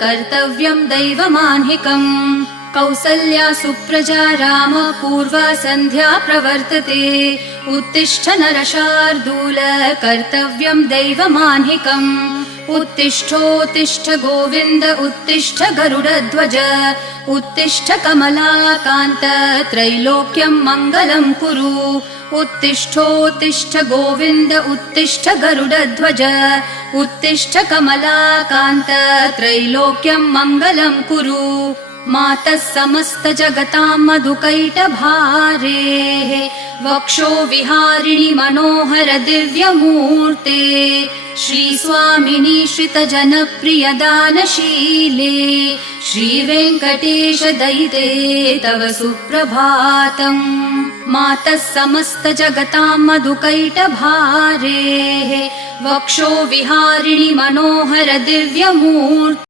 कर्तव्यं दैवमान्हिकम् कौसल्या सुप्रजा राम पूर्वा सन्ध्या प्रवर्तते उत्तिष्ठ नरशार्दूल कर्तव्यं दैवमान्हिकम् उत्तिष्ठोत्तिष्ठ गोविन्द उत्तिष्ठ गरुडध्वज उत्तिष्ठ कमलाकान्त त्रैलोक्यं मङ्गलं कुरु उत्तिष्ठोत्तिष्ठ गोविन्द उत्तिष्ठ गरुडध्वज उत्तिष्ठ कमलाकान्त त्रैलोक्यं मङ्गलं कुरु मातः समस्त जगतां मधुकैटभारेः वक्षो विहारिणि मनोहर दिव्यमूर्ते श्रीस्वामिनि श्रितजनप्रिय दानशीले श्रीवेङ्कटेश दयिते तव सुप्रभातम् मातः समस्त जगतां मधुकैटभारेः वक्षो विहारिणि मनोहर दिव्यमूर्ते